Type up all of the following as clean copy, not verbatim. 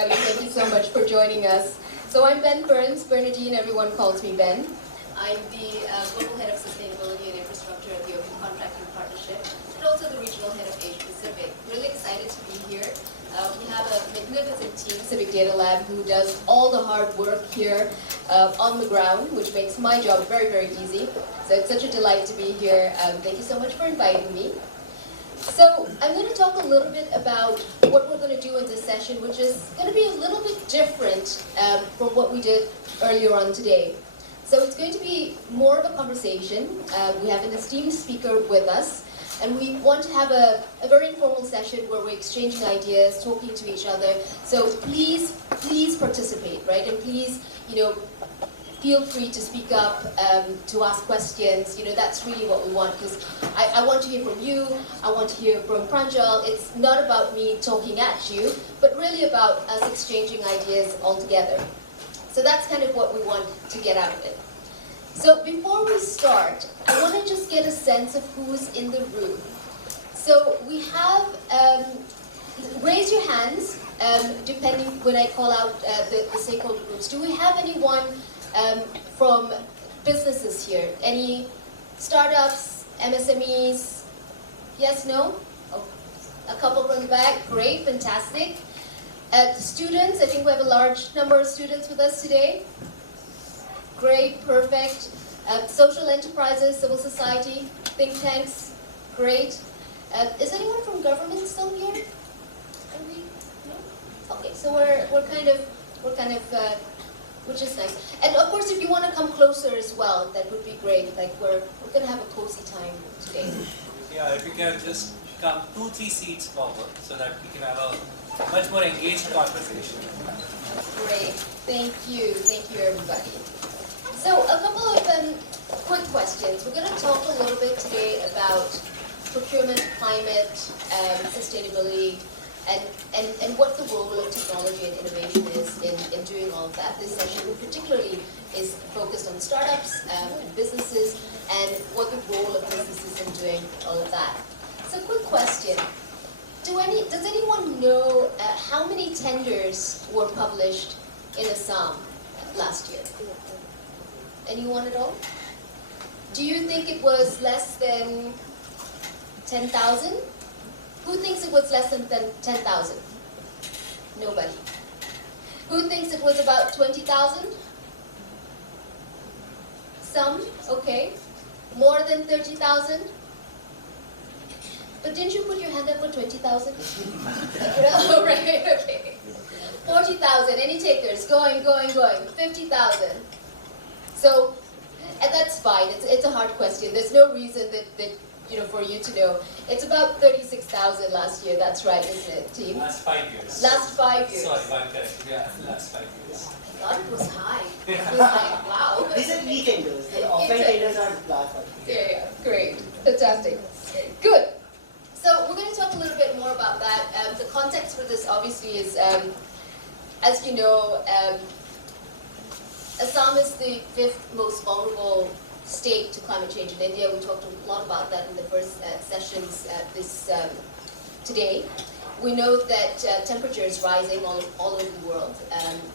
everybody. Thank you so much for joining us. So I'm Ben Fernz, Bernadine, everyone calls me Ben. I'm the Global Head of Sustainability and Infrastructure at the Open Contracting Partnership, and also the Regional Head of Asia Pacific. Really excited to be here. We have a magnificent team, Civic Data Lab, who does all the hard work here on the ground, which makes my job very, very easy. So it's such a delight to be here. Thank you so much for inviting me. So I'm going to talk a little bit about what we're going to do in this session, which is going to be a little bit different from what we did earlier on today. So it's going to be more of a conversation. We have an esteemed speaker with us, and we want to have a very informal session where we're exchanging ideas, talking to each other. So please participate, right? And please, feel free to speak up, to ask questions. That's really what we want, because I want to hear from you, I want to hear from Pranjal. It's not about me talking at you, but really about us exchanging ideas all together. So that's kind of what we want to get out of it. So before we start, I want to just get a sense of who's in the room. So we have, raise your hands, depending when I call out the stakeholder groups. Do we have anyone from businesses here? Any startups, MSMEs? Yes, no? Oh, a couple from the back. Great, fantastic. Students, I think we have a large number of students with us today. Great, perfect. Social enterprises, civil society, think tanks. Great. Is anyone from government still here? No? Okay, so we're kind of which is nice. And of course, if you want to come closer as well, that would be great. Like we're going to have a cozy time today. Yeah, if you can just come 2-3 seats forward so that we can have a much more engaged conversation. Great. Thank you everybody. So a couple of quick questions. We're going to talk a little bit today about procurement, climate, sustainability, and what the role of technology and innovation is in doing all of that. This session particularly is focused on startups and businesses and what the role of businesses in doing all of that. So quick question. Does anyone know how many tenders were published in Assam last year? Anyone at all? Do you think it was less than 10,000? Who thinks it was less than 10,000? Nobody. Who thinks it was about 20,000? Some? Okay. More than 30,000? But didn't you put your hand up for 20,000? Oh, right, okay. 40,000, any takers? Going. 50,000. So, and that's fine. It's a hard question. There's no reason that for you to know. It's about 36,000 last year. That's right, isn't it, team? Last 5 years. Last 5 years. Sorry, one correction. Yeah, last 5 years. I thought it was high. It was like, wow. These are e-tenders. The offline tenders are last 5 years. Yeah, great. Fantastic. Good. So we're going to talk a little bit more about that. The context for this obviously is, as you know, Assam is the 5th most vulnerable state to climate change in India. We talked a lot about that in the first sessions today. We know that temperature is rising all over the world.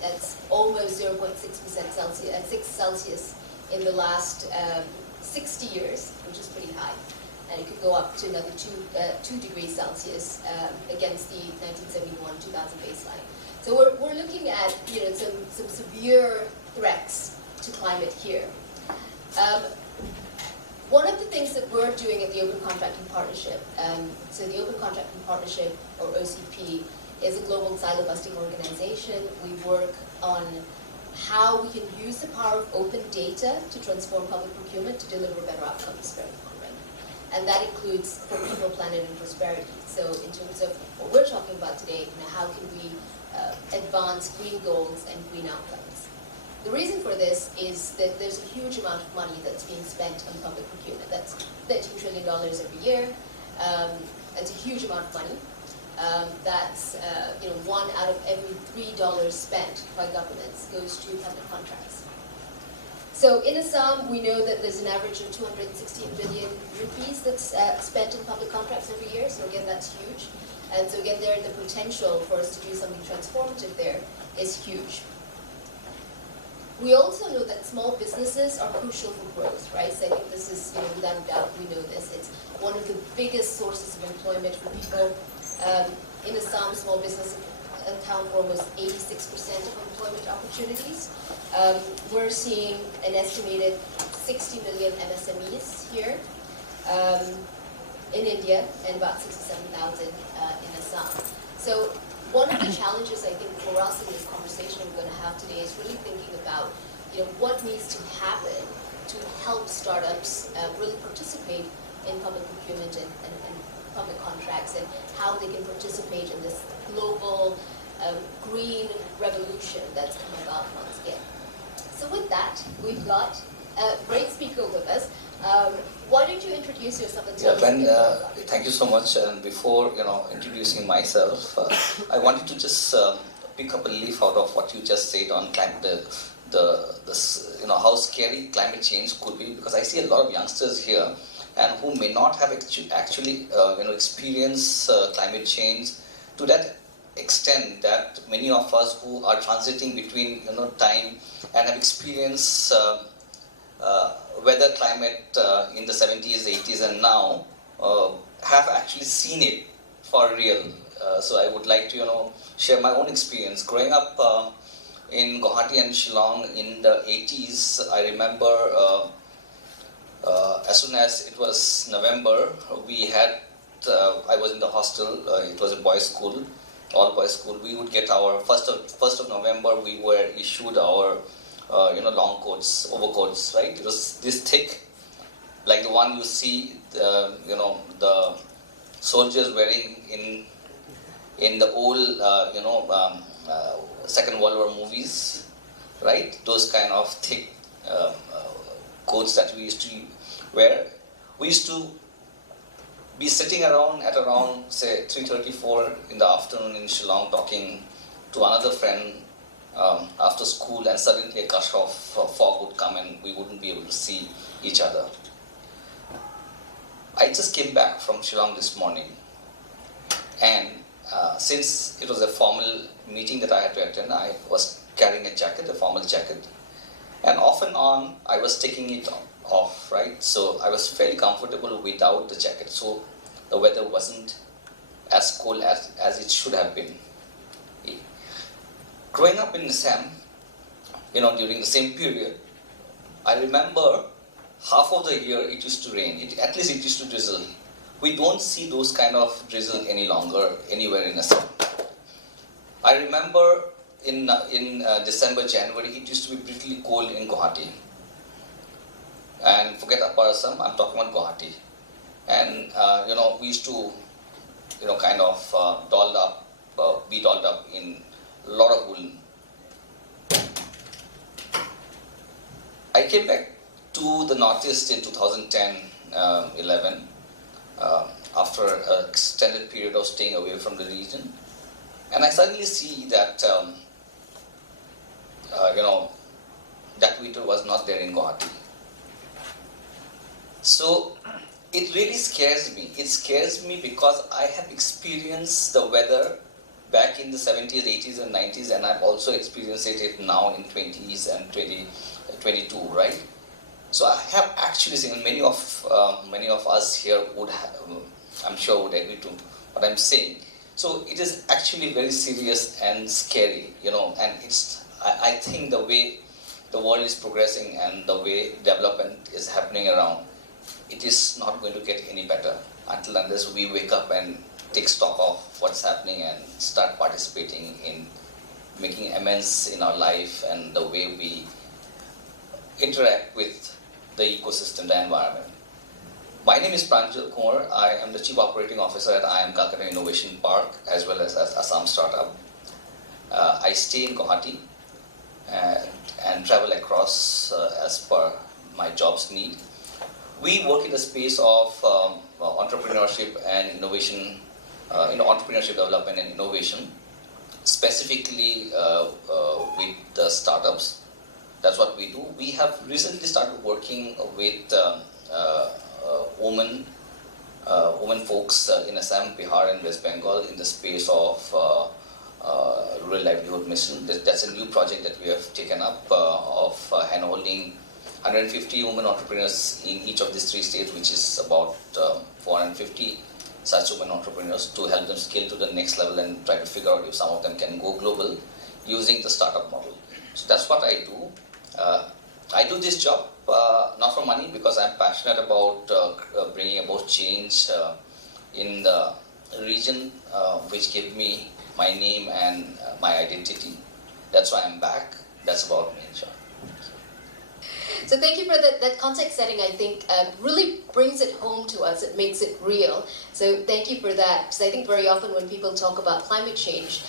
That's almost 0.6% Celsius, 6 Celsius in the last 60 years, which is pretty high. And it could go up to another 2 degrees Celsius against the 1971-2000 baseline. So we're looking at some severe threats to climate here. One of the things that we're doing at the Open Contracting Partnership, so the Open Contracting Partnership, or OCP, is a global silo-busting organization. We work on how we can use the power of open data to transform public procurement to deliver better outcomes for everyone. And that includes for people, planet, and prosperity. So in terms of what we're talking about today, how can we advance green goals and green outcomes? The reason for this is that there's a huge amount of money that's being spent on public procurement. That's $13 trillion every year. That's a huge amount of money. That's 1 out of every $3 spent by governments goes to public contracts. So in Assam, we know that there's an average of 216 billion rupees that's spent in public contracts every year. So again, that's huge. And so again, there the potential for us to do something transformative there is huge. We also know that small businesses are crucial for growth, right? So I think this is, without a doubt, we know this. It's one of the biggest sources of employment for people. In Assam, small business account for almost 86% of employment opportunities. We're seeing an estimated 60 million MSMEs here in India and about 67,000 in Assam. So one of the challenges I think for us in this conversation we're going to have today is really thinking about what needs to happen to help startups really participate in public procurement and public contracts and how they can participate in this global green revolution that's come about once again. So with that, we've got a great speaker with us. Why don't you introduce yourself and tell us a bit more about it? Thank you so much. And before introducing myself, I wanted to just pick up a leaf out of what you just said on climate, how scary climate change could be. Because I see a lot of youngsters here, and who may not have actually experienced climate change to that extent that many of us who are transiting between time and have experienced weather climate in the 70s, 80s and now have actually seen it for real. So I would like to share my own experience. Growing up in Guwahati and Shillong in the 80s, I remember as soon as it was November, I was in the hostel, it was a boys' school, all boys' school. We would get our, 1st of November, we were issued our long coats, overcoats, right? It was this thick, like the one you see, the soldiers wearing in the old, Second World War movies, right? Those kind of thick coats that we used to wear. We used to be sitting around at around, say, 3:34 in the afternoon in Shillong talking to another friend after school, and suddenly a gush of fog would come and we wouldn't be able to see each other. I just came back from Shillong this morning, and since it was a formal meeting that I had to attend, I was carrying a jacket, a formal jacket, and off and on I was taking it off, right? So I was fairly comfortable without the jacket, so the weather wasn't as cold as it should have been. Growing up in Assam, during the same period, I remember half of the year it used to rain. At least it used to drizzle. We don't see those kind of drizzle any longer anywhere in Assam. I remember in December, January, it used to be pretty cold in Guwahati. And forget Upper Assam, I'm talking about Guwahati. And, we used to, kind of be dolled up in a lot of woolen. I came back to the Northeast in 2010-11 after an extended period of staying away from the region. And I suddenly see that, that winter was not there in Guwahati. So it really scares me. It scares me because I have experienced the weather back in the 70s, 80s and 90s, and I've also experienced it now in 20s and 2022, right? So I have actually seen, many of us here would have, I'm sure would agree to what I'm saying. So it is actually very serious and scary, and I think the way the world is progressing and the way development is happening around, it is not going to get any better unless we wake up and take stock of what's happening and start participating in making amends in our life and the way we interact with the ecosystem, the environment. My name is Pranjal Konwar. I am the Chief Operating Officer at Calcutta Innovation Park as well as Assam Startup. I stay in Guwahati and travel across as per my job's need. We work in the space of entrepreneurship and innovation, entrepreneurship development and innovation, specifically with the startups That's what we do. We have recently started working with women folks in Assam, Bihar and West Bengal in the space of rural livelihood mission. That's a new project that we have taken up of handholding 150 women entrepreneurs in each of these 3 states, which is about 450 such women entrepreneurs, to help them scale to the next level and try to figure out if some of them can go global using the startup model. So that's what I do. I do this job not for money, because I'm passionate about bringing about change in the region which gave me my name and my identity. That's why I'm back. That's about me, in short. So thank you for that context setting. I think really brings it home to us. It makes it real. So thank you for that. Because I think very often when people talk about climate change,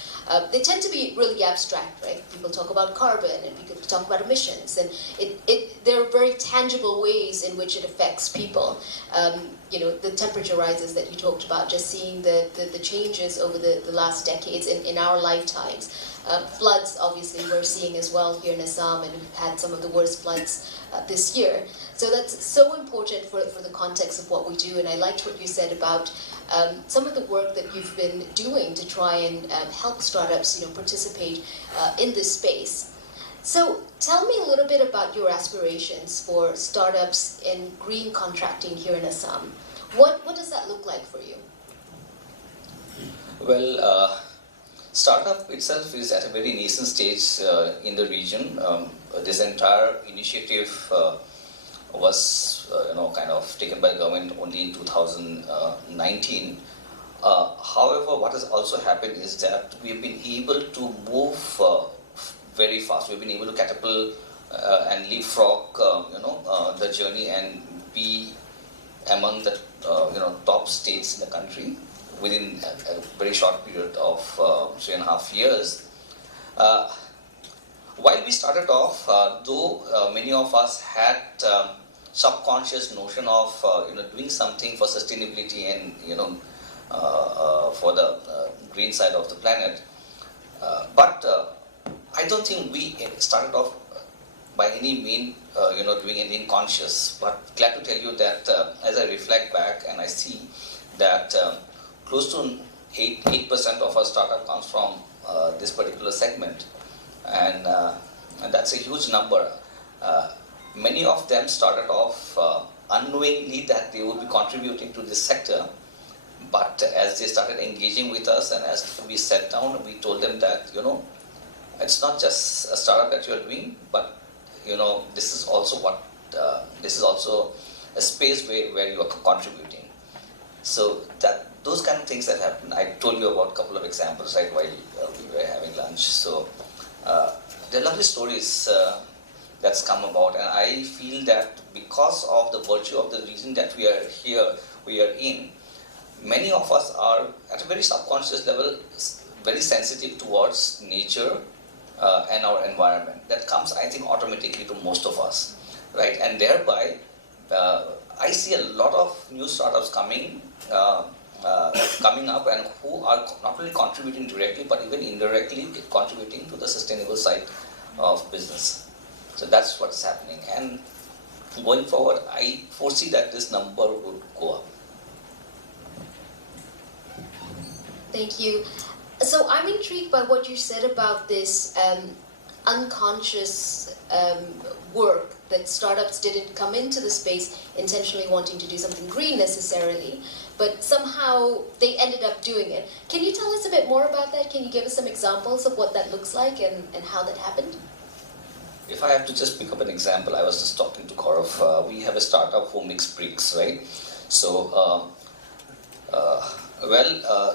they tend to be really abstract, right? People talk about carbon and people talk about emissions, and there are very tangible ways in which it affects people. The temperature rises that you talked about, just seeing the changes over the last decades in our lifetimes. Floods, obviously, we're seeing as well here in Assam, and we've had some of the worst floods this year. So that's so important for the context of what we do, and I liked what you said about some of the work that you've been doing to try and help startups, participate in this space. So tell me a little bit about your aspirations for startups in green contracting here in Assam. What does that look like for you? Well, startup itself is at a very nascent stage in the region. This entire initiative was kind of taken by the government only in 2019. However, what has also happened is that we've been able to move very fast. We've been able to catapult and leapfrog the journey and be among the top states in the country within a very short period of 3.5 years. While we started off, though many of us had subconscious notion of doing something for sustainability and for the green side of the planet, but I don't think we started off by any means doing anything conscious. But glad to tell you that as I reflect back and I see that close to 8% of our startup comes from this particular segment, and that's a huge number. Many of them started off unknowingly that they would be contributing to this sector, but as they started engaging with us and as we sat down, we told them that it's not just a startup that you're doing, but this is also this is also a space where you are contributing. So that those kind of things that happen. I told you about a couple of examples right while we were having lunch. So there are lovely stories that's come about, and I feel that because of the virtue of the region that we are in, many of us are at a very subconscious level very sensitive towards nature and our environment. That comes, I think, automatically to most of us, right? And thereby, I see a lot of new startups coming up, and who are not only contributing directly but even indirectly contributing to the sustainable side of business. So that's what's happening, and going forward, I foresee that this number would go up. Thank you. So I'm intrigued by what you said about this unconscious work that startups didn't come into the space intentionally wanting to do something green necessarily, but somehow they ended up doing it. Can you tell us a bit more about that? Can you give us some examples of what that looks like and how that happened? If I have to just pick up an example, I was just talking to Gaurav. We have a startup who makes bricks, right? So,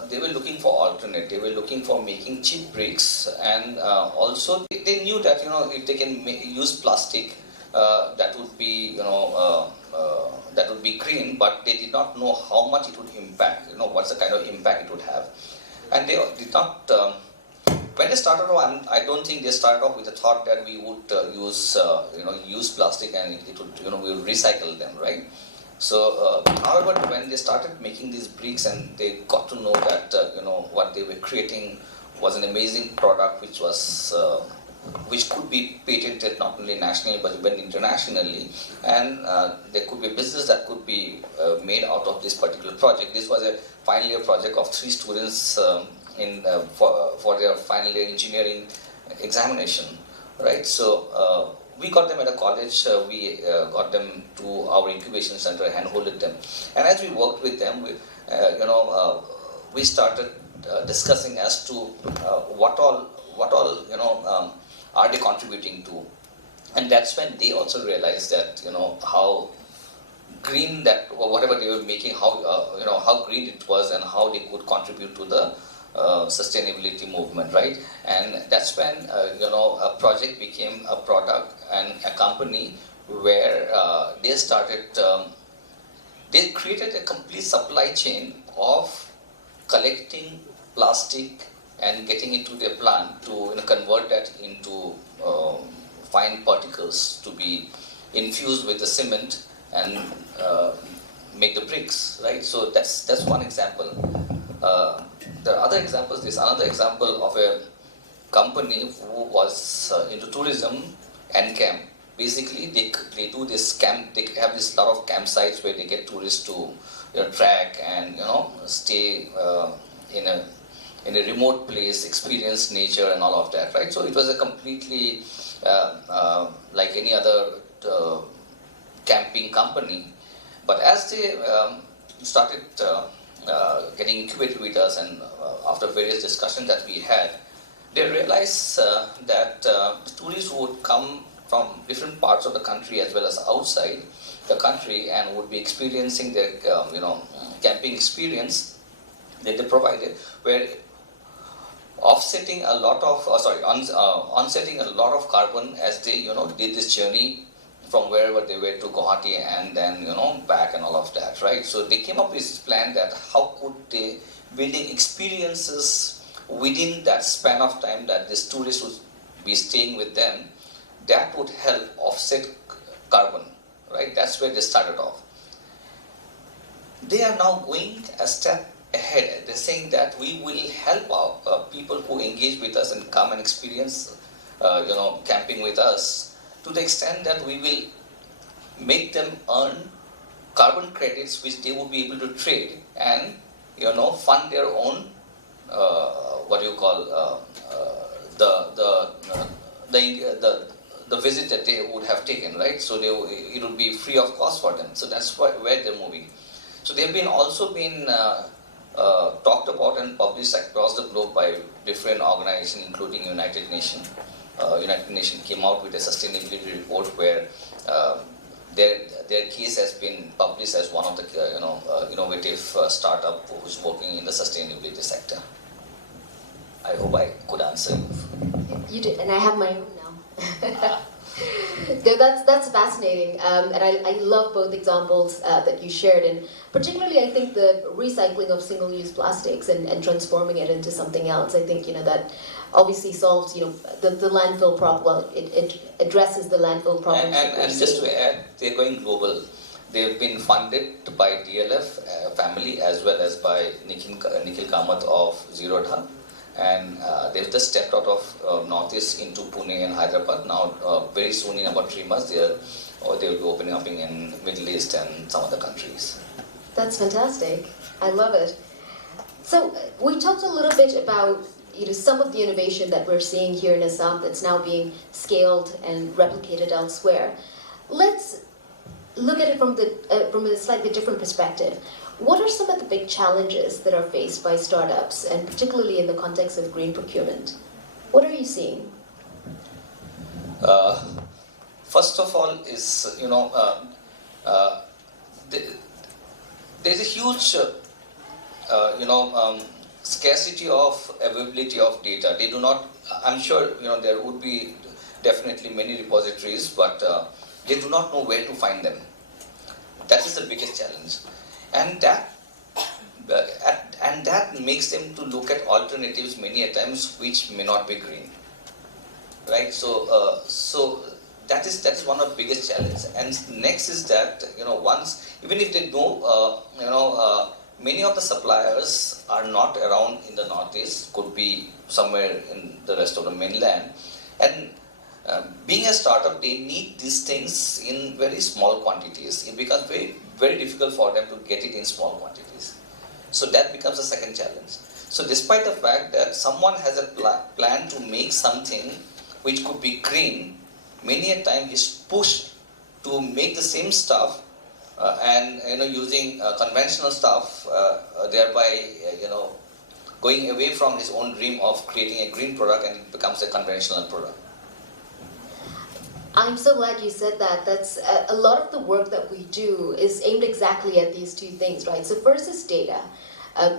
they were looking for alternate. They were looking for making cheap bricks, and also they knew that if they can use plastic, that would be that would be green. But they did not know how much it would impact. What's the kind of impact it would have, and they did not. When they started off, I don't think they started off with the thought that we would use plastic and it would we would recycle them, right? So, however, when they started making these bricks and they got to know that what they were creating was an amazing product, which was which could be patented not only nationally but even internationally, and there could be business that could be made out of this particular project. This was a final year project of 3 students for their final year engineering examination, right? So we got them at a college, we got them to our incubation center, handholded them, and as we worked with them, we started discussing as to what all are they contributing to, and that's when they also realized that how green that whatever they were making, how green it was, and how they could contribute to the sustainability movement, right? And that's when a project became a product and a company where they started. They created a complete supply chain of collecting plastic and getting it to their plant to convert that into fine particles to be infused with the cement and make the bricks, right? So that's one example. There are other examples. There's another example of a company who was into tourism and camp. Basically, they do this camp. They have this lot of campsites where they get tourists to track and stay in a remote place, experience nature and all of that, right? So it was a completely like any other camping company. But as they started getting incubated with us, and after various discussions that we had, they realized that tourists would come from different parts of the country as well as outside the country and would be experiencing their camping experience that they provided, where onsetting a lot of carbon as they did this journey from wherever they were to Guwahati and then back and all of that, right? So they came up with this plan that how could they building experiences within that span of time that this tourist would be staying with them that would help offset carbon, right? That's where they started off. They are now going a step ahead. They're saying that we will help our people who engage with us and come and experience camping with us to the extent that we will make them earn carbon credits which they would be able to trade and fund their own the visit that they would have taken, right? So it would be free of cost for them. So that's where they're moving. So they've been also been talked about and published across the globe by different organizations, including United Nations. United Nations came out with a sustainability report where their case has been published as one of the innovative startup who's working in the sustainability sector. I hope I could answer you. You did, and I have my own now. No, that's fascinating, and I love both examples that you shared, and particularly I think the recycling of single-use plastics and transforming it into something else. I think that obviously solves the landfill problem. Well, it addresses the landfill problem. And just to add, they're going global. They've been funded by DLF family as well as by Nikhil Kamath of Zerodha. And they've just stepped out of Northeast into Pune and Hyderabad. Now, very soon, in about 3 months, they will be opening up in Middle East and some other countries. That's fantastic. I love it. So we talked a little bit about some of the innovation that we're seeing here in Assam that's now being scaled and replicated elsewhere. Let's look at it from a slightly different perspective. What are some of the big challenges that are faced by startups, and particularly in the context of green procurement? What are you seeing? First of all is, there's a huge, scarcity of availability of data. They do not, I'm sure, there would be definitely many repositories, but they do not know where to find them. That is the biggest challenge. And that makes them to look at alternatives many a times which may not be green, right? So that is one of the biggest challenges. And next is that once, even if they know many of the suppliers are not around in the Northeast, could be somewhere in the rest of the mainland, And being a startup, they need these things in very small quantities. It becomes very, very difficult for them to get it in small quantities. So that becomes a second challenge. So despite the fact that someone has a plan to make something which could be green, many a time is pushed to make the same stuff and using conventional stuff, thereby going away from his own dream of creating a green product, and it becomes a conventional product. I'm so glad you said that. That's a lot of the work that we do is aimed exactly at these two things, right? So first is data.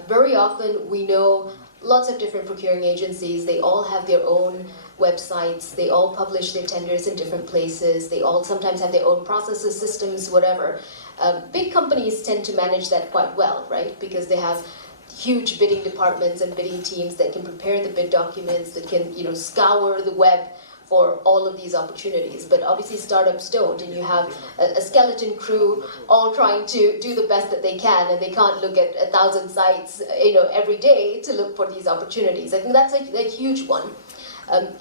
Very often we know lots of different procuring agencies. They all have their own websites. They all publish their tenders in different places. They all sometimes have their own processes, systems, whatever. Big companies tend to manage that quite well, right? Because they have huge bidding departments and bidding teams that can prepare the bid documents, that can scour the web for all of these opportunities. But obviously startups don't, and you have a skeleton crew all trying to do the best that they can, and they can't look at 1,000 sites every day to look for these opportunities. I think that's a huge one.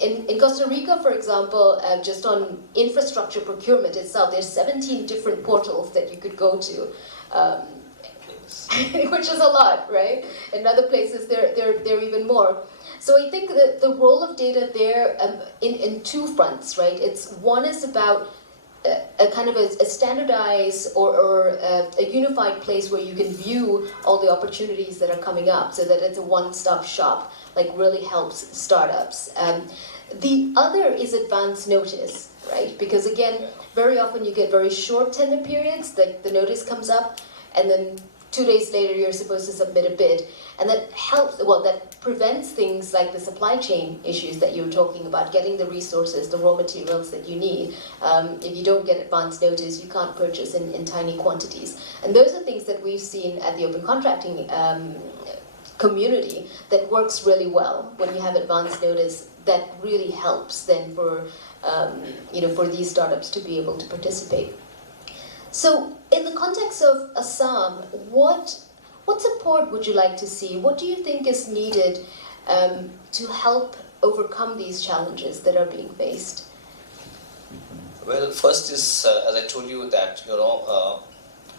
In Costa Rica, for example, just on infrastructure procurement itself, there's 17 different portals that you could go to, which is a lot, right? In other places, there are even more. So I think that the role of data there in two fronts, right? One is about a kind of a standardized or a unified place where you can view all the opportunities that are coming up, so that it's a one-stop shop, like really helps startups. The other is advance notice, right? Because again, very often you get very short tender periods, like the notice comes up, and then 2 days later you're supposed to submit a bid. And that helps, that prevents things like the supply chain issues that you were talking about, getting the resources, the raw materials that you need. If you don't get advance notice, you can't purchase in tiny quantities. And those are things that we've seen at the open contracting community that works really well. When you have advance notice, that really helps then for these startups to be able to participate. So in the context of Assam, what support would you like to see? What do you think is needed to help overcome these challenges that are being faced? Well, first is, as I told you, that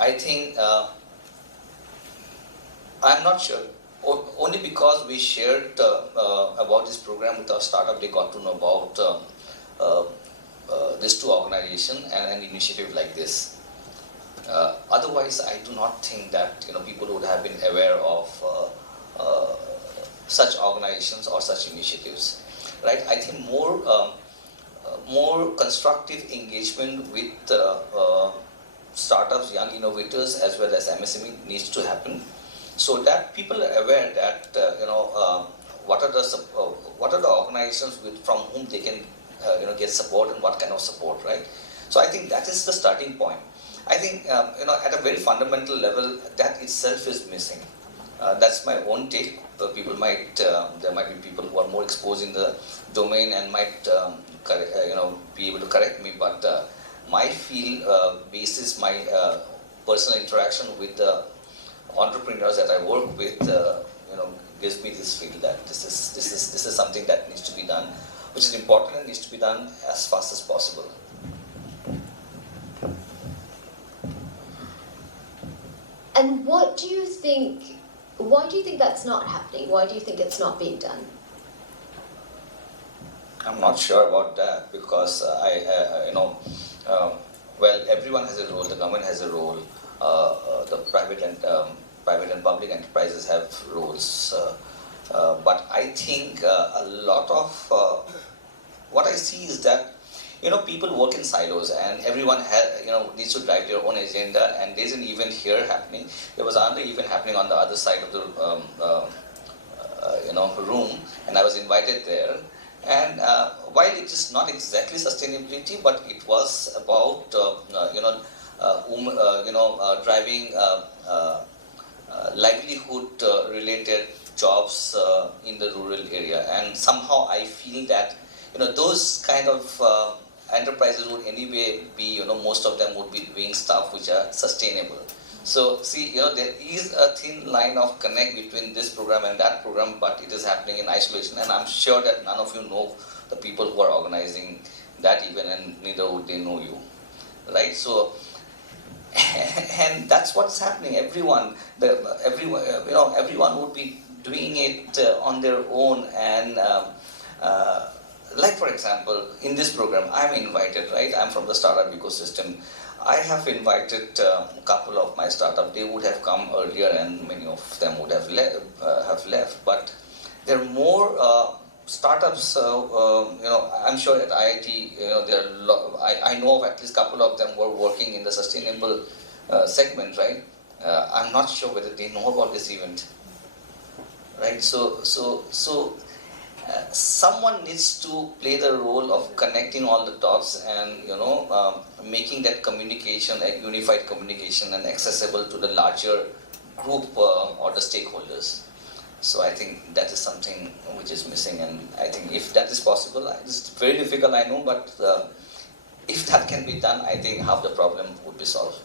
I think I'm not sure. Only because we shared about this program with our startup, they got to know about these two organizations and an initiative like this. Otherwise, I do not think that people would have been aware of such organizations or such initiatives, right? I think more constructive engagement with startups, young innovators, as well as MSME needs to happen, so that people are aware that what are the organizations from whom they can get support, and what kind of support, right? So I think that is the starting point. I think at a very fundamental level, that itself is missing. That's my own take. There might be people who are more exposed in the domain and might be able to correct me. But my feel basis my personal interaction with the entrepreneurs that I work with, gives me this feel that this is something that needs to be done, which is important and needs to be done as fast as possible. And why do you think that's not happening? Why do you think it's not being done? I'm not sure about that, because everyone has a role. The government has a role. The private and public enterprises have roles. But I think a lot of what I see is that people work in silos, and everyone needs to drive their own agenda. And there's an event here happening. There was another event happening on the other side of the room, and I was invited there. And while it is not exactly sustainability, but it was about driving livelihood related jobs in the rural area. And somehow I feel that those kind of enterprises would anyway be, most of them would be doing stuff which are sustainable. So see, there is a thin line of connect between this program and that program, but it is happening in isolation. And I'm sure that none of you know the people who are organizing that event, and neither would they know you, right? So, and that's what's happening. Everyone would be doing it on their own, and like for example, in this program, I'm invited, right? I'm from the startup ecosystem. I have invited a couple of my startups. They would have come earlier, and many of them would have left. But there are more startups. I'm sure at IIT, I know of at least a couple of them who are working in the sustainable segment, right? I'm not sure whether they know about this event, right? So someone needs to play the role of connecting all the dots and making that communication a unified communication and accessible to the larger group or the stakeholders. So I think that is something which is missing, and I think if that is possible, it's very difficult, I know, but if that can be done, I think half the problem would be solved.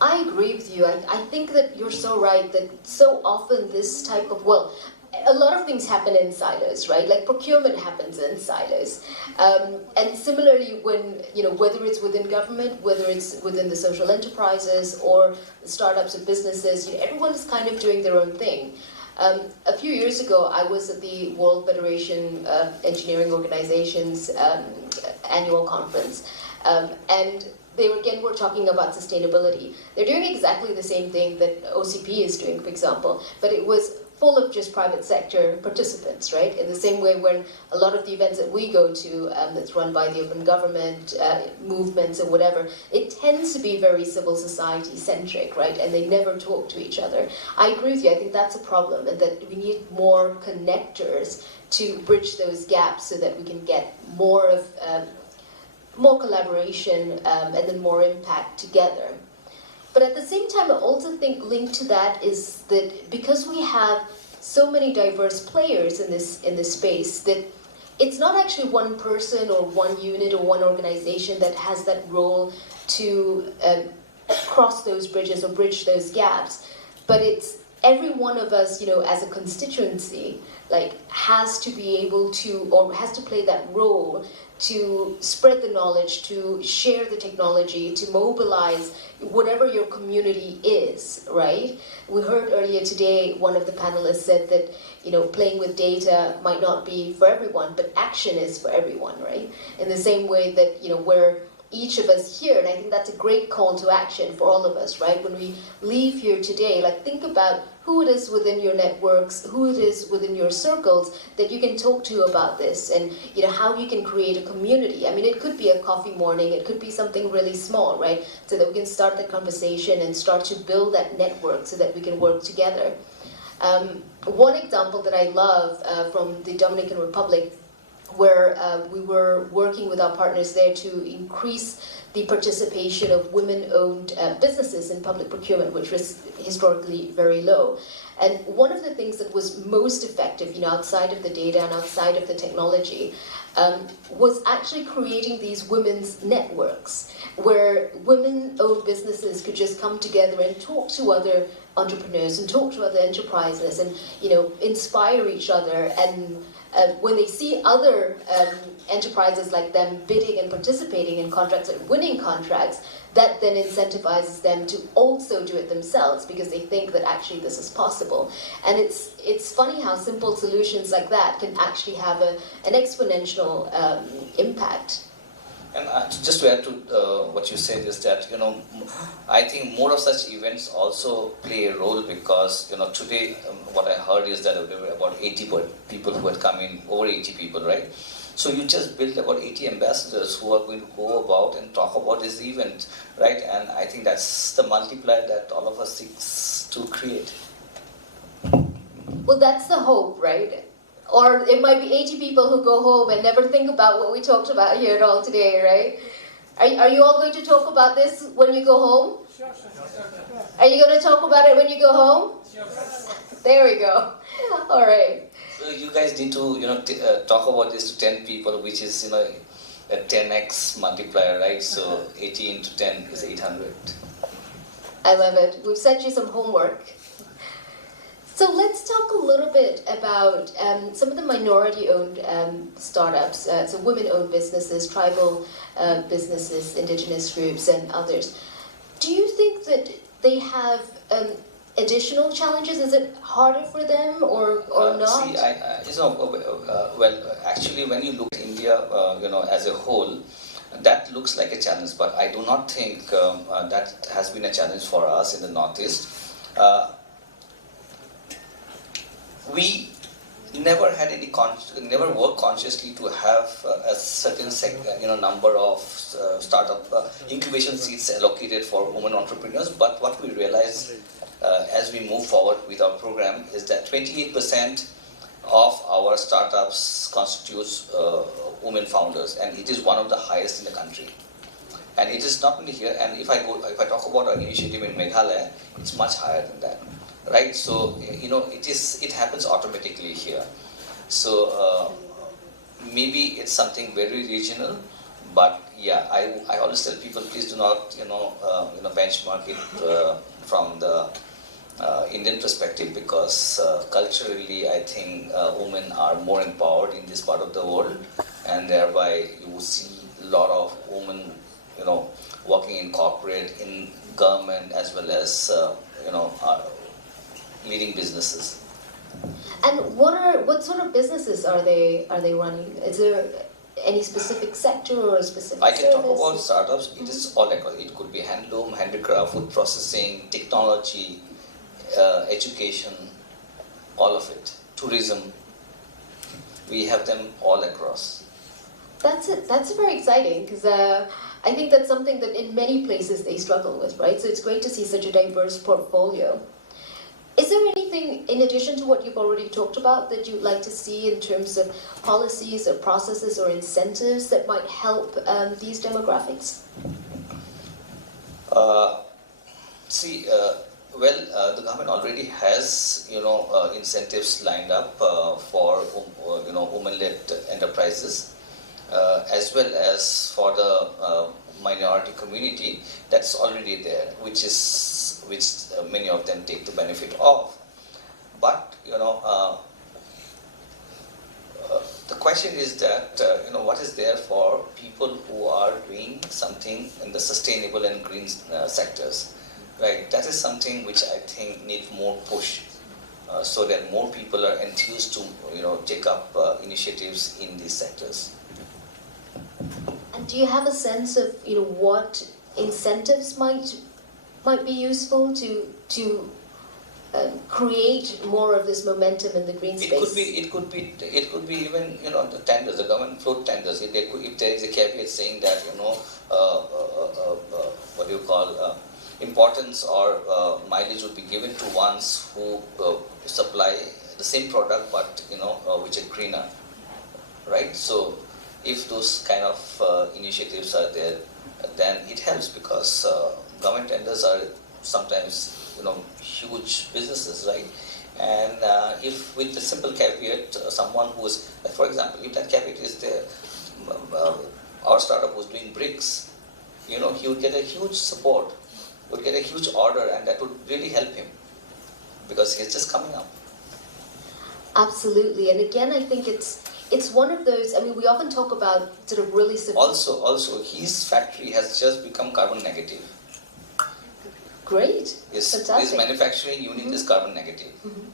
I agree with you. I think that you're so right that so often this type of, a lot of things happen in silos, right? Like procurement happens in silos. And similarly, when, whether it's within government, whether it's within the social enterprises or the startups or businesses, everyone is kind of doing their own thing. A few years ago, I was at the World Federation of Engineering Organizations annual conference, and they were talking about sustainability. They're doing exactly the same thing that OCP is doing, for example, but it was full of just private sector participants, right? In the same way when a lot of the events that we go to that's run by the open government movements or whatever, it tends to be very civil society centric, right? And they never talk to each other. I agree with you. I think that's a problem, and that we need more connectors to bridge those gaps so that we can get more collaboration and then more impact together. But at the same time, I also think linked to that is that because we have so many diverse players in this space, that it's not actually one person or one unit or one organization that has that role to cross those bridges or bridge those gaps, but it's every one of us, as a constituency, has to be able to, or has to play that role to spread the knowledge, to share the technology, to mobilize whatever your community is, right? We heard earlier today, one of the panelists said that, playing with data might not be for everyone, but action is for everyone, right? In the same way that, where each of us here, and I think that's a great call to action for all of us, right? When we leave here today, think about who it is within your networks, who it is within your circles that you can talk to about this, and how you can create a community. I mean, it could be a coffee morning, it could be something really small, right? So that we can start that conversation and start to build that network so that we can work together. One example that I love from the Dominican Republic, where we were working with our partners there to increase the participation of women-owned businesses in public procurement, which was historically very low. And one of the things that was most effective, outside of the data and outside of the technology, was actually creating these women's networks, where women-owned businesses could just come together and talk to other entrepreneurs and talk to other enterprises and, inspire each other. And when they see other enterprises like them bidding and participating in contracts and winning contracts, that then incentivizes them to also do it themselves because they think that actually this is possible. And it's funny how simple solutions like that can actually have an exponential impact. And just to add to what you said is that, I think more of such events also play a role because, today what I heard is that there were about 80 people who had come in, over 80 people, right? So you just built about 80 ambassadors who are going to go about and talk about this event, right? And I think that's the multiplier that all of us seeks to create. Well, that's the hope, right? Or it might be 80 people who go home and never think about what we talked about here at all today, right? Are you all going to talk about this when you go home? Sure. Are you going to talk about it when you go home? Sure. There we go. All right. So you guys need to, talk about this to 10 people, which is, a 10x multiplier, right? So 80 into 10 is 800. I love it. We've sent you some homework. So let's talk a little bit about some of the minority-owned startups, so women-owned businesses, tribal businesses, indigenous groups, and others. Do you think that they have additional challenges? Is it harder for them or not? See, well, actually, when you look at India, as a whole, that looks like a challenge. But I do not think that has been a challenge for us in the Northeast. We never had never worked consciously to have a certain number of startup incubation seats allocated for women entrepreneurs. But what we realized as we move forward with our program is that 28% of our startups constitutes women founders, and it is one of the highest in the country. And it is not only here. And if I talk about our initiative in Meghalaya, it's much higher than that. Right, so it happens automatically here. So maybe it's something very regional, but yeah, I always tell people, please do not benchmark it from the Indian perspective, because culturally I think women are more empowered in this part of the world, and thereby you will see a lot of women working in corporate, in government, as well as leading businesses. And what sort of businesses are they running? Is there any specific sector or a specific I can service? talk about startups. It is all across. It could be handloom, handicraft, food processing, technology, education, all of it. Tourism. We have them all across. That's very exciting, because I think that's something that in many places they struggle with, right? So it's great to see such a diverse portfolio. Is there anything, in addition to what you've already talked about, that you'd like to see in terms of policies or processes or incentives that might help these demographics? The government already has, incentives lined up for, women-led enterprises, as well as for the minority community. That's already there, which many of them take the benefit of. But the question is that what is there for people who are doing something in the sustainable and green sectors, right? That is something which I think needs more push, so that more people are enthused to take up initiatives in these sectors. And do you have a sense of what incentives might be useful to create more of this momentum in the green space? It could be even the tenders, the government float tenders. If there is a caveat saying that what do you call importance or mileage would be given to ones who supply the same product but which are greener, right? So if those kind of initiatives are there, then it helps, because government tenders are sometimes huge businesses, right? And if with the simple caveat, someone who is, like for example, if that caveat is there, our startup was doing bricks, he would get a huge support, would get a huge order, and that would really help him, because he's just coming up. Absolutely, and again, I think it's one of those. I mean, we often talk about sort of really. Also, his factory has just become carbon negative. Great. His manufacturing unit is carbon negative. Mm-hmm.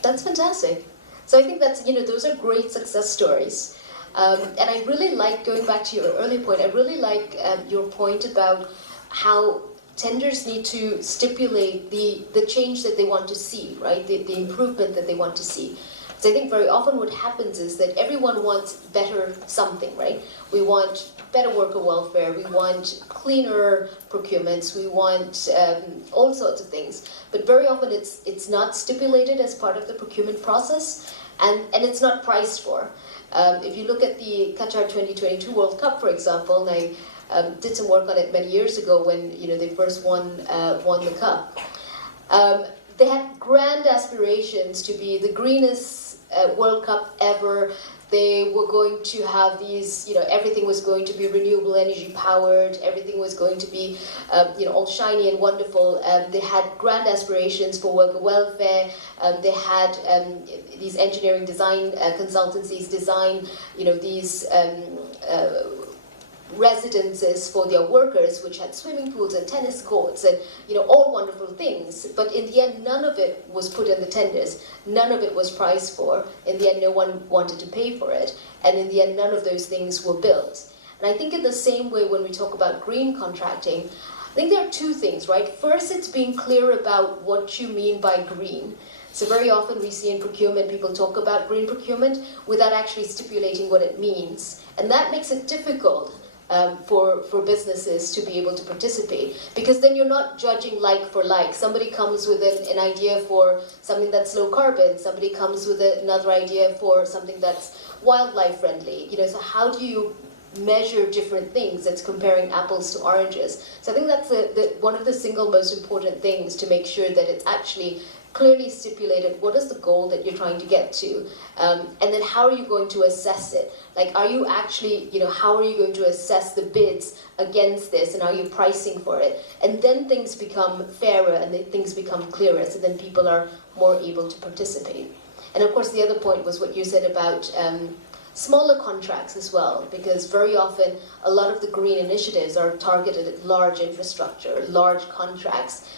That's fantastic. So I think that's those are great success stories, and I really like, going back to your earlier point. I really like your point about how tenders need to stipulate the change that they want to see, right? The improvement that they want to see. So I think very often what happens is that everyone wants better something, right? We want better worker welfare, we want cleaner procurements, we want all sorts of things. But very often it's not stipulated as part of the procurement process, and it's not priced for. If you look at the Qatar 2022 World Cup, for example, and I did some work on it many years ago when they first won the cup. They had grand aspirations to be the greenest World Cup ever. They were going to have these, everything was going to be renewable energy powered, everything was going to be, all shiny and wonderful. They had grand aspirations for worker welfare. They had these engineering design consultancies design, these residences for their workers, which had swimming pools and tennis courts and all wonderful things. But in the end, none of it was put in the tenders. None of it was priced for. In the end, no one wanted to pay for it. And in the end, none of those things were built. And I think in the same way, when we talk about green contracting, I think there are two things, right? First, it's being clear about what you mean by green. So very often we see in procurement, people talk about green procurement without actually stipulating what it means. And that makes it difficult for businesses to be able to participate, because then you're not judging like for like. Somebody comes with an idea for something that's low carbon, somebody comes with another idea for something that's wildlife friendly. So how do you measure different things? It's comparing apples to oranges. So I think that's one of the single most important things, to make sure that it's actually clearly stipulated what is the goal that you're trying to get to, and then how are you going to assess it? Like, are you actually, how are you going to assess the bids against this, and are you pricing for it? And then things become fairer and then things become clearer, so then people are more able to participate. And of course, the other point was what you said about smaller contracts as well, because very often a lot of the green initiatives are targeted at large infrastructure, large contracts.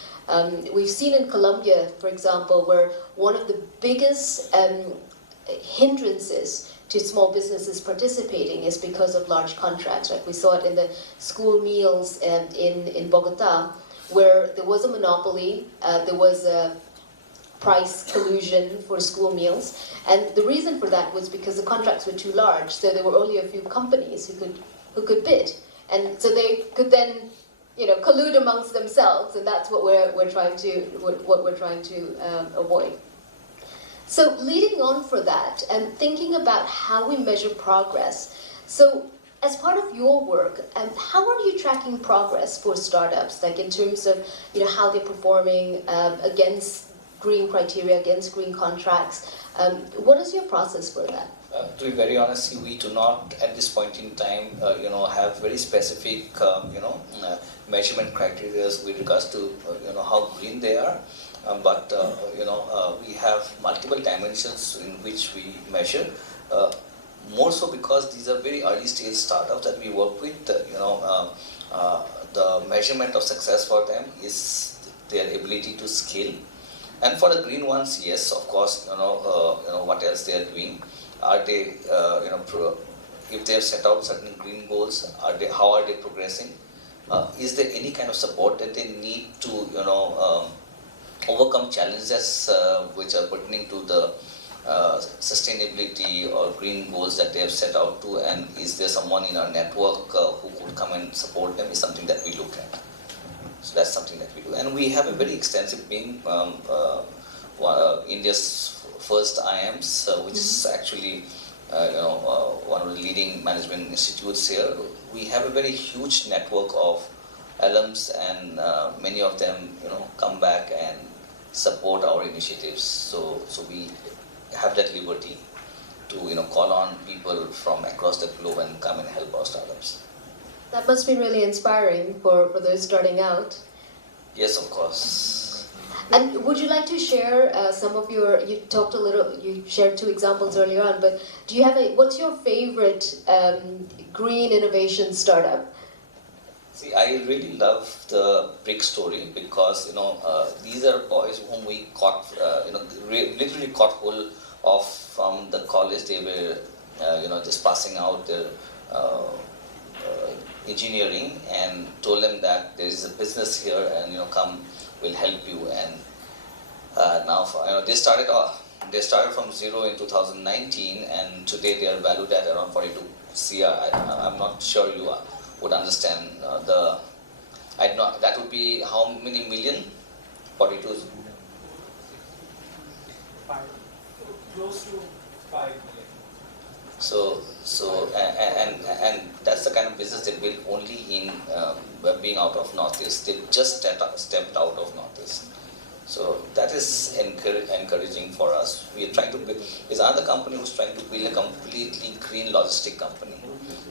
We've seen in Colombia, for example, where one of the biggest hindrances to small businesses participating is because of large contracts. Right? We saw it in the school meals in Bogota, where there was a monopoly, there was a price collusion for school meals, and the reason for that was because the contracts were too large, so there were only a few companies who could bid, and so they could then collude amongst themselves, and that's what we're trying to avoid. So leading on for that, and thinking about how we measure progress. So as part of your work, how are you tracking progress for startups, like in terms of how they're performing against green criteria, against green contracts? What is your process for that? To be very honest, we do not at this point in time, have very specific, measurement criteria with regards to, how green they are. But we have multiple dimensions in which we measure. More so because these are very early stage startups that we work with. The measurement of success for them is their ability to scale. And for the green ones, yes, of course, what else they are doing. Are they, if they have set out certain green goals, how are they progressing? Is there any kind of support that they need to, overcome challenges which are pertaining to the sustainability or green goals that they have set out to? And is there someone in our network who could come and support them? Is something that we look at. So that's something that we do. And we have a very extensive being, India's first IAMS, which is actually one of the leading management institutes here. We have a very huge network of alums, and many of them come back and support our initiatives. So we have that liberty to call on people from across the globe and come and help our startups. That must be really inspiring for those starting out. Yes, of course. And would you like to share some of your, you shared 2 examples earlier on, but do you have what's your favorite green innovation startup? See, I really love the Brick story because, these are boys whom we caught, literally caught hold of from the college. They were, just passing out their engineering, and told them that there is a business here, and come, we'll help you. And now, they started from zero in 2019, and today they are valued at around 42 CR. I'm not sure you would understand that would be how many million? 42. Close to 5 million. So and that's the kind of business they built only in being out of Northeast. They just stepped out of Northeast. So that is encouraging for us. We are trying to build, there's another company who's trying to build a completely green logistic company.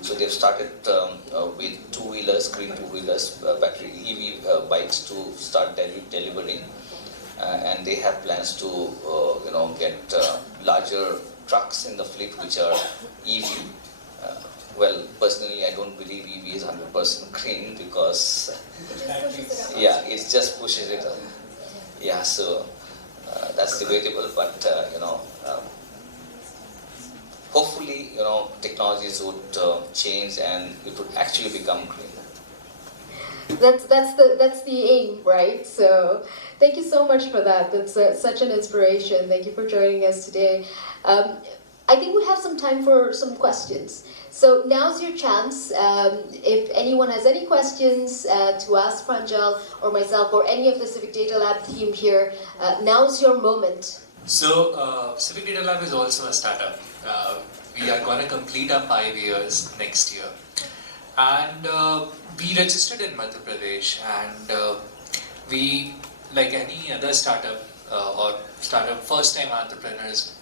So they've started with two-wheelers, green two-wheelers, battery EV bikes to start delivering. And they have plans to get larger trucks in the fleet which are EV. Well, personally, I don't believe EV is 100% green because, yeah, it just pushes it up. Yeah, so that's debatable, but hopefully, technologies would change and it would actually become green. That's the aim, right? So thank you so much for that. That's such an inspiration. Thank you for joining us today. I think we have some time for some questions. So now's your chance. If anyone has any questions to ask Pranjal or myself or any of the Civic Data Lab team here, now's your moment. So Civic Data Lab is also a startup. We are going to complete our 5 years next year. And we registered in Madhya Pradesh, and we, like any other startup or startup first-time entrepreneurs,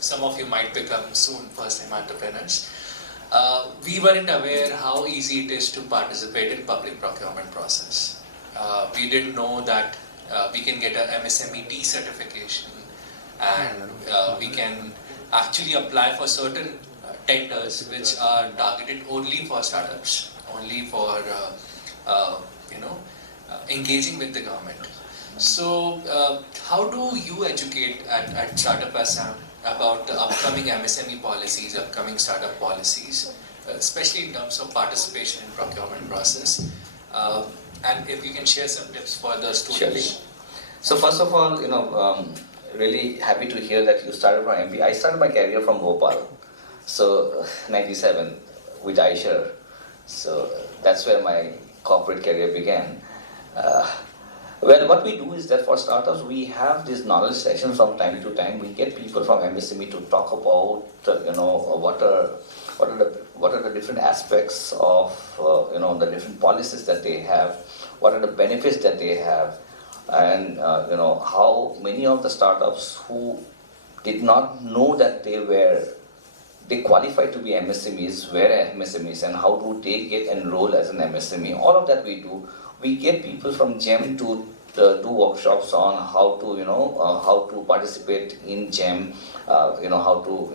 some of you might become soon first-time entrepreneurs. We weren't aware how easy it is to participate in public procurement process. We didn't know that we can get a MSME D certification, and we can actually apply for certain tenders which are targeted only for startups, only for engaging with the government. So how do you educate at Startup Assam about the upcoming MSME policies, upcoming startup policies, especially in terms of participation in procurement process? And if you can share some tips for the students. Surely. So first of all, really happy to hear that you started from MP. I started my career from Bhopal, so 97 with Aisha. So that's where my corporate career began. Well, what we do is that for startups, we have these knowledge sessions from time to time. We get people from MSME to talk about, what are the different aspects of, the different policies that they have, what are the benefits that they have, and how many of the startups who did not know that they qualified to be MSMEs were MSMEs, and how do they get enrolled as an MSME. All of that we do. We get people from GEM to do workshops on how to participate in GEM, how to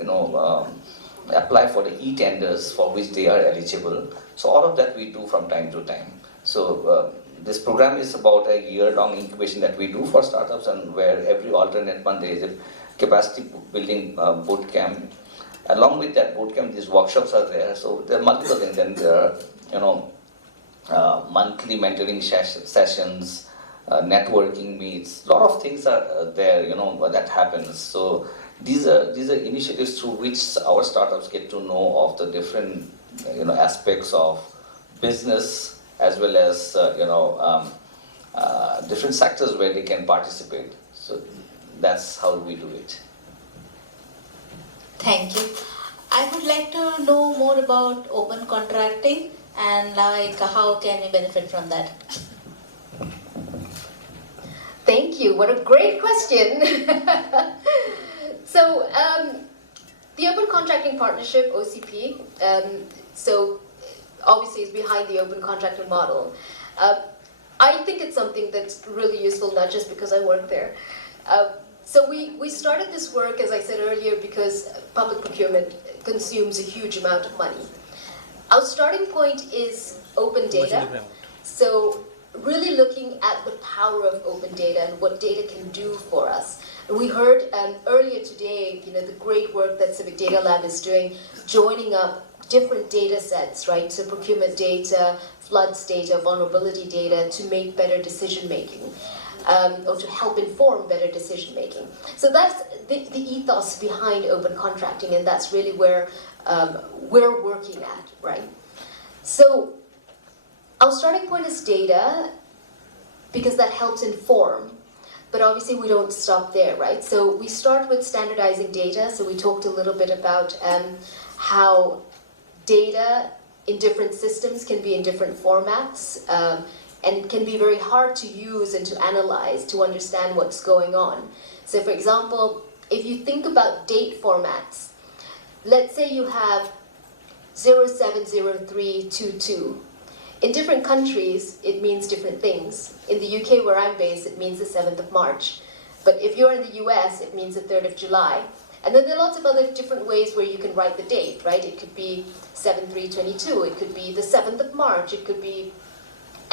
apply for the e-tenders for which they are eligible. So all of that we do from time to time. So this program is about a year-long incubation that we do for startups, and where every alternate month there is a capacity building boot camp. Along with that boot camp, these workshops are there. So there are multiple things, and there are monthly mentoring sessions, networking meets. A lot of things are there, that happens. So these are initiatives through which our startups get to know of the different aspects of business, as well as different sectors where they can participate. So that's how we do it. Thank you. I would like to know more about open contracting and how can we benefit from that? Thank you. What a great question. So the Open Contracting Partnership, OCP, so obviously is behind the open contracting model. I think it's something that's really useful, not just because I work there. So we started this work, as I said earlier, because public procurement consumes a huge amount of money. Our starting point is open data. So really looking at the power of open data and what data can do for us. And we heard earlier today, the great work that Civic Data Lab is doing, joining up different data sets, right? So procurement data, floods data, vulnerability data to make better decision making. Or to help inform better decision making. So that's the ethos behind open contracting, and that's really where we're working at, right? So our starting point is data, because that helps inform, but obviously we don't stop there, right? So we start with standardizing data. So we talked a little bit about how data in different systems can be in different formats. and can be very hard to use and to analyze to understand what's going on. So for example, if you think about date formats, let's say you have 070322. In different countries, it means different things. In the UK, where I'm based, it means the 7th of March. But if you're in the US, it means the 3rd of July. And then there are lots of other different ways where you can write the date, right? It could be 7/3/22, it could be the 7th of March, it could be...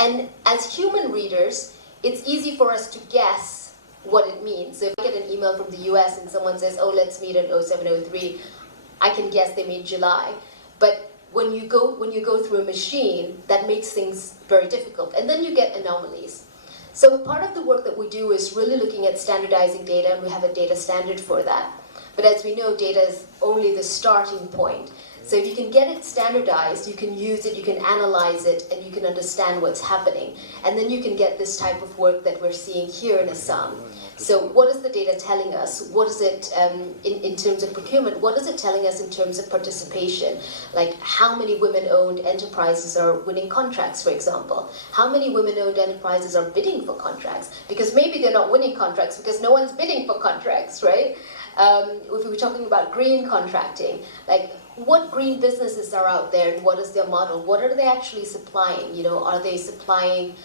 And as human readers, it's easy for us to guess what it means. So if I get an email from the US and someone says, oh, let's meet on 0703, I can guess they mean July. But when you go through a machine, that makes things very difficult. And then you get anomalies. So part of the work that we do is really looking at standardizing data, and we have a data standard for that. But as we know, data is only the starting point. So if you can get it standardized, you can use it, you can analyze it, and you can understand what's happening. And then you can get this type of work that we're seeing here in Assam. So what is the data telling us? What is it in terms of procurement? What is it telling us in terms of participation? Like how many women-owned enterprises are winning contracts, for example? How many women-owned enterprises are bidding for contracts? Because maybe they're not winning contracts because no one's bidding for contracts, right? If we were talking about green contracting, like what green businesses are out there and what is their model? What are they actually supplying? You know, are they supplying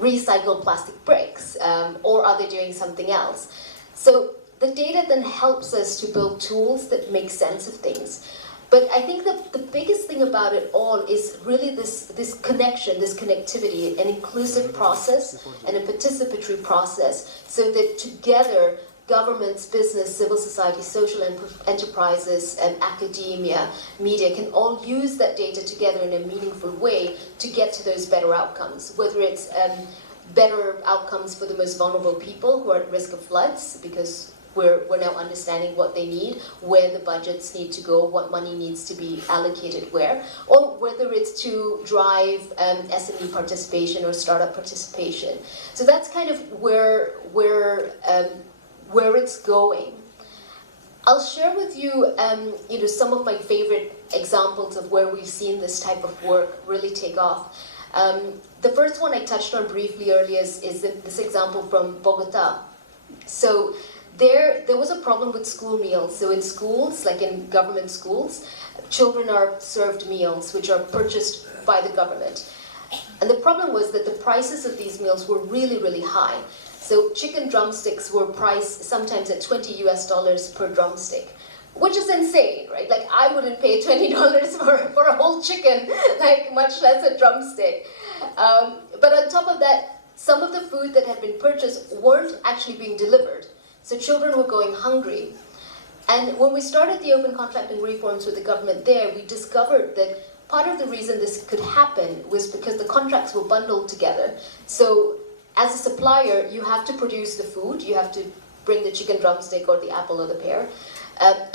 recycled plastic bricks, or are they doing something else? So the data then helps us to build tools that make sense of things. But I think that the biggest thing about it all is really this connection, this connectivity, an inclusive process and a participatory process, so that together governments, business, civil society, social enterprises, and academia, media can all use that data together in a meaningful way to get to those better outcomes, whether it's better outcomes for the most vulnerable people who are at risk of floods, because we're now understanding what they need, where the budgets need to go, what money needs to be allocated where, or whether it's to drive SME participation or startup participation. So that's kind of where it's going. I'll share with you, some of my favorite examples of where we've seen this type of work really take off. The first one I touched on briefly earlier is this example from Bogota. So there was a problem with school meals. So in schools, like in government schools, children are served meals which are purchased by the government. And the problem was that the prices of these meals were really, really high. So chicken drumsticks were priced sometimes at $20 US per drumstick, which is insane, right? Like I wouldn't pay $20 for a whole chicken, like much less a drumstick. But on top of that, some of the food that had been purchased weren't actually being delivered. So children were going hungry. And when we started the open contracting reforms with the government there, we discovered that part of the reason this could happen was because the contracts were bundled together. So as a supplier, you have to produce the food, you have to bring the chicken drumstick or the apple or the pear,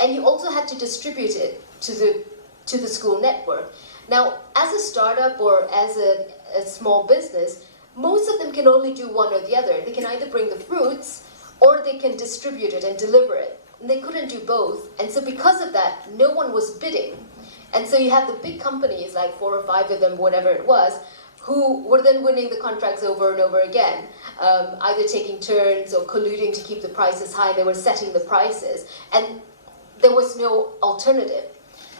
and you also had to distribute it to the school network. Now, as a startup or as a small business, most of them can only do one or the other. They can either bring the fruits or they can distribute it and deliver it. And they couldn't do both. And so because of that, no one was bidding. And so you have the big companies, like 4 or 5 of them, whatever it was, who were then winning the contracts over and over again, either taking turns or colluding to keep the prices high. They were setting the prices, and there was no alternative.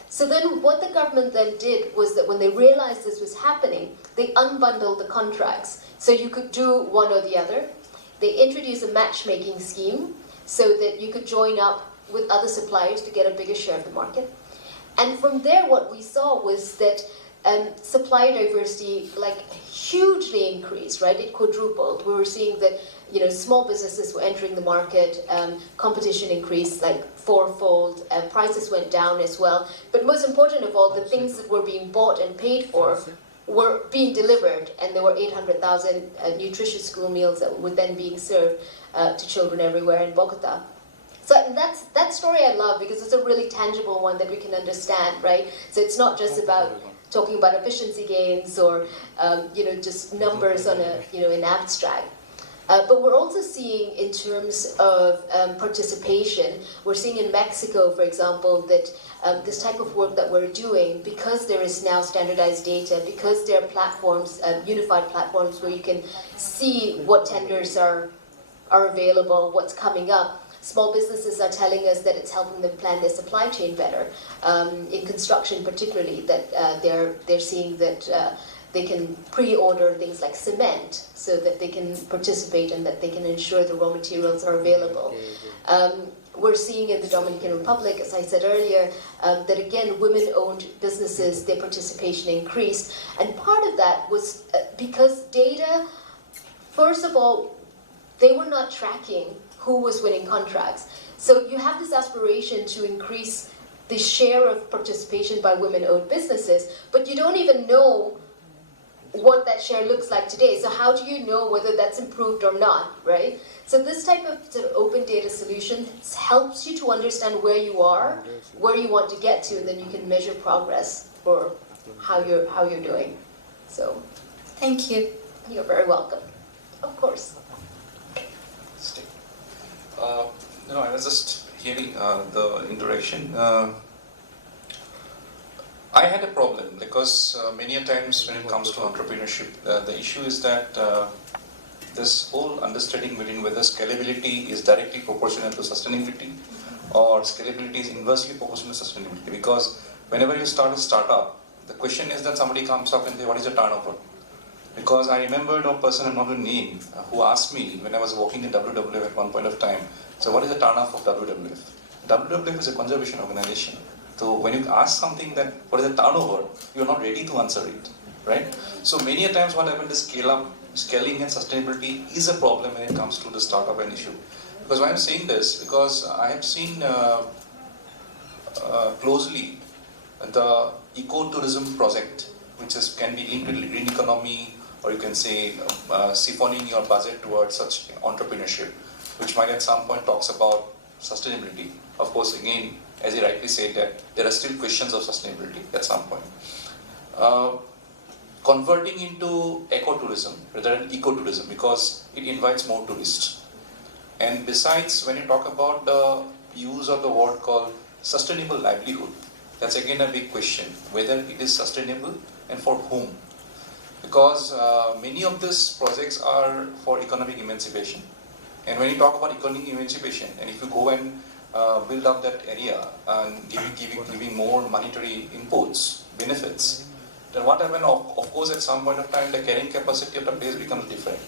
So then what the government then did was that when they realized this was happening, they unbundled the contracts. So you could do one or the other. They introduced a matchmaking scheme so that you could join up with other suppliers to get a bigger share of the market. And from there, what we saw was that supplier diversity hugely increased, right? It quadrupled. We were seeing that small businesses were entering the market, competition increased like 4-fold, prices went down as well. But most important of all, the things that were being bought and paid for were being delivered, and there were 800,000 nutritious school meals that were then being served to children everywhere in Bogota. So that story I love because it's a really tangible one that we can understand, right? So it's not just about talking about efficiency gains or just numbers on in abstract. But we're also seeing in terms of participation, we're seeing in Mexico, for example, that this type of work that we're doing, because there is now standardized data, because there are platforms, unified platforms where you can see what tenders are available, what's coming up. Small businesses are telling us that it's helping them plan their supply chain better. In construction particularly, that they're seeing that they can pre-order things like cement so that they can participate and that they can ensure the raw materials are available. We're seeing in the Dominican Republic, as I said earlier, that again, women-owned businesses, their participation increased. And part of that was because data, first of all, they were not tracking who was winning contracts. So you have this aspiration to increase the share of participation by women-owned businesses, but you don't even know what that share looks like today. So how do you know whether that's improved or not, right? So this type of sort of open data solution helps you to understand where you are, where you want to get to, and then you can measure progress for how you're doing. So, Thank you. you're very welcome. Of course. I was just hearing the introduction. I had a problem because many a times when it comes to entrepreneurship, the issue is that this whole understanding between whether scalability is directly proportional to sustainability or scalability is inversely proportional to sustainability. Because whenever you start a startup, the question is that somebody comes up and says, what is the turnover? Because I remembered a person I'm not going to name who asked me when I was working in WWF at one point of time, so what is the turnover of WWF? WWF is a conservation organization. So when you ask something that what is the turnover, you're not ready to answer it, right? So many a times what happens is scaling and sustainability is a problem when it comes to the startup and issue. Because why I'm saying this, because I have seen closely the ecotourism project, which can be linked with green economy, or you can say siphoning your budget towards such entrepreneurship, which might at some point talks about sustainability. Of course, again, as you rightly said, that there are still questions of sustainability at some point. Converting into ecotourism rather than ecotourism, because it invites more tourists. And besides, when you talk about the use of the word called sustainable livelihood, that's again a big question, whether it is sustainable and for whom. Because many of these projects are for economic emancipation. And when you talk about economic emancipation, and if you go and build up that area and giving more monetary inputs, benefits, then what happens, of course, at some point of time, the carrying capacity of the place becomes different.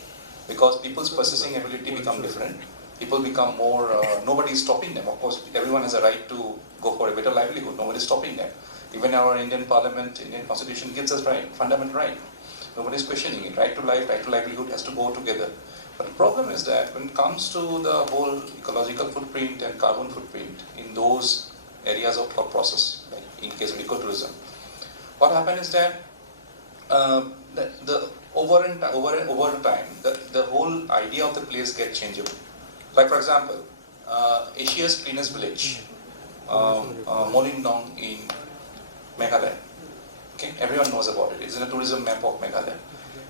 Because people's purchasing ability becomes different. People become more, nobody is stopping them. Of course, everyone has a right to go for a better livelihood. Nobody is stopping them. Even our Indian Parliament, Indian Constitution gives us right, fundamental right. Nobody is questioning it. Right to life, right to livelihood has to go together. But the problem is that when it comes to the whole ecological footprint and carbon footprint in those areas of thought process, like in case of ecotourism, what happens is that over time, the whole idea of the place gets changeable. Like for example, Asia's cleanest village, Molingdong in Meghalaya. Okay, everyone knows about it. It's in a tourism map of Meghalaya.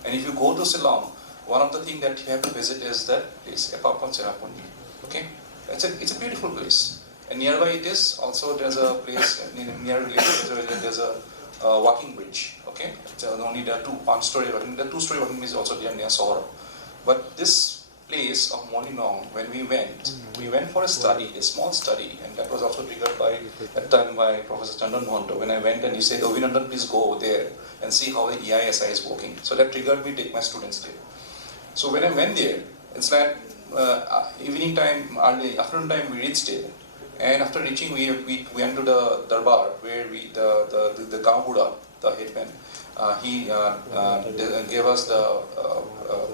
And if you go to Shillong, one of the things that you have to visit is that place, Epapon Cherrapunji. Okay, it's a beautiful place. And nearby it is also there's a place near village there's a walking bridge. Okay, only there are one-story walking. The two-story walking bridge is also there near Sohra. But this place of Molingdong, when we went for a study, a small study, and that was also triggered by at time by Professor Chandan Mohanto. When I went and he said, "Oh, Vinandan, please go over there and see how the EISI is working." So that triggered me to take my students there. So when I went there, it's like evening time, early afternoon time, we reached there, and after reaching, we went to the darbar where the Gaon Buddha, the headman, he gave us the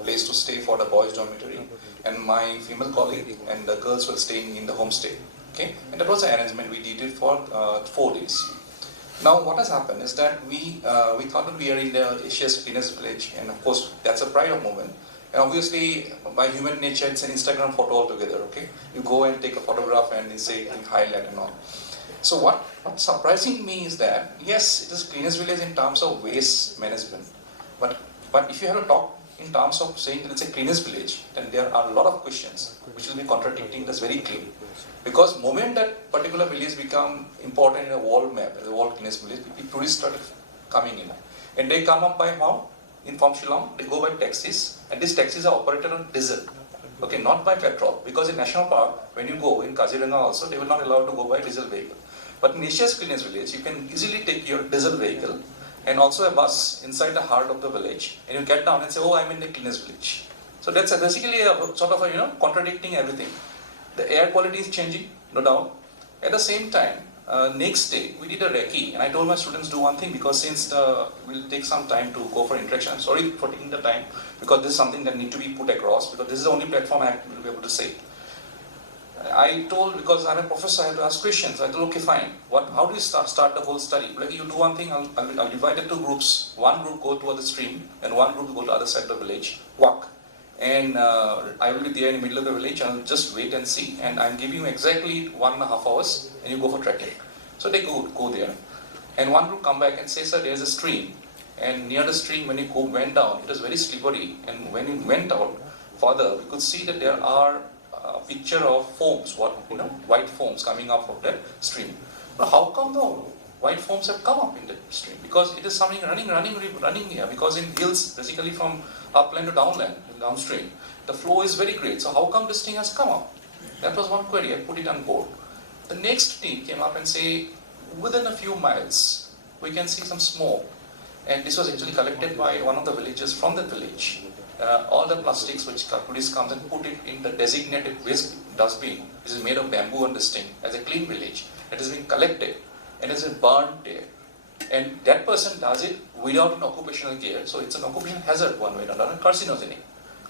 place to stay for the boys' dormitory, and my female colleague and the girls were staying in the homestay. Okay, and that was the arrangement. We did it for 4 days. Now, what has happened is that we thought that we are in the Asia's cleanest village, and of course, that's a pride of moment. And obviously, by human nature, it's an Instagram photo altogether. Okay, you go and take a photograph and say highlight and all. So what's surprising me is that yes, it is cleanest village in terms of waste management, but if you have to talk in terms of saying that it's a cleanest village, then there are a lot of questions which will be contradicting this very clean. Because moment that particular village become important in a world map, as a world cleanest village, tourists started coming in. And they come up by how? From Shillong, they go by taxis, and these taxis are operated on diesel. Okay, not by petrol, because in National Park, when you go in Kaziranga also, they will not allow to go by diesel vehicle. But in Asia's cleanest village, you can easily take your diesel vehicle and also a bus inside the heart of the village, and you get down and say, oh, I'm in the cleanest village. So that's basically a sort of a, contradicting everything. The air quality is changing, no doubt. At the same time, next day, we did a recce, and I told my students do one thing, because since we'll take some time to go for interaction. I'm sorry for taking the time, because this is something that need to be put across, because this is the only platform I will be able to say. I told, because I'm a professor, I have to ask questions. I told, okay, fine. How do you start the whole study? Like, you do one thing, I'll divide it to groups. One group go toward the stream, and one group go to the other side of the village, walk. And I will be there in the middle of the village, and I'll just wait and see. And I'm giving you exactly 1.5 hours, and you go for trekking. So they go there. And one group come back and say, sir, there's a stream. And near the stream, when you went down, it was very slippery. And when you went out further, we could see that there are picture of foams, white foams coming up from that stream. But how come the white foams have come up in the stream? Because it is something running here. Because in hills, basically from upland to downland, downstream, the flow is very great. So how come this thing has come up? That was one query. I put it on board. The next team came up and say, within a few miles, we can see some smoke. And this was actually collected by one of the villagers from the village. All the plastics which tourists comes and put it in the designated waste dustbin. This is made of bamboo and this thing, as a clean village. It has been collected and has been burnt there. And that person does it without an occupational care. So it's an occupational hazard one way or another, carcinogenic.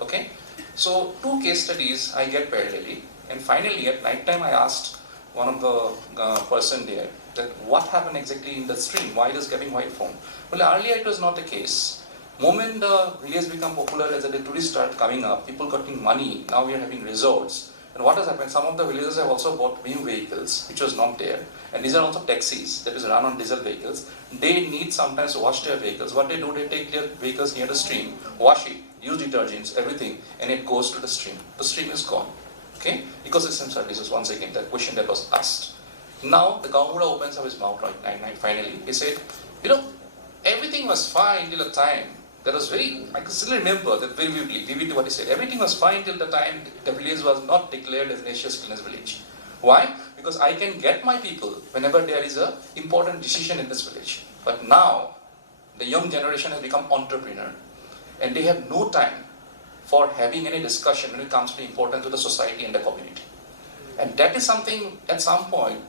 Okay? So 2 case studies I get parallelly. And finally at night time I asked one of the person there that what happened exactly in the stream, why it is getting white foam. Well, earlier it was not the case. Moment the village become popular, as the tourists start coming up, people getting money, now we are having resorts. And what has happened, some of the villages have also bought new vehicles, which was not there. And these are also taxis that is run on diesel vehicles. They need sometimes to wash their vehicles. What they do, they take their vehicles near the stream, wash it, use detergents, everything, and it goes to the stream. The stream is gone. Okay? Ecosystem services, once again, the question that was asked. Now, the government opens up his mouth right finally. He said, everything was fine till the time. That was I can still remember that very vividly what he said. Everything was fine till the time the village was not declared as Asia's cleanest village. Why? Because I can get my people whenever there is an important decision in this village. But now, the young generation has become entrepreneur. And they have no time for having any discussion when it comes to importance to the society and the community. And that is something, at some point,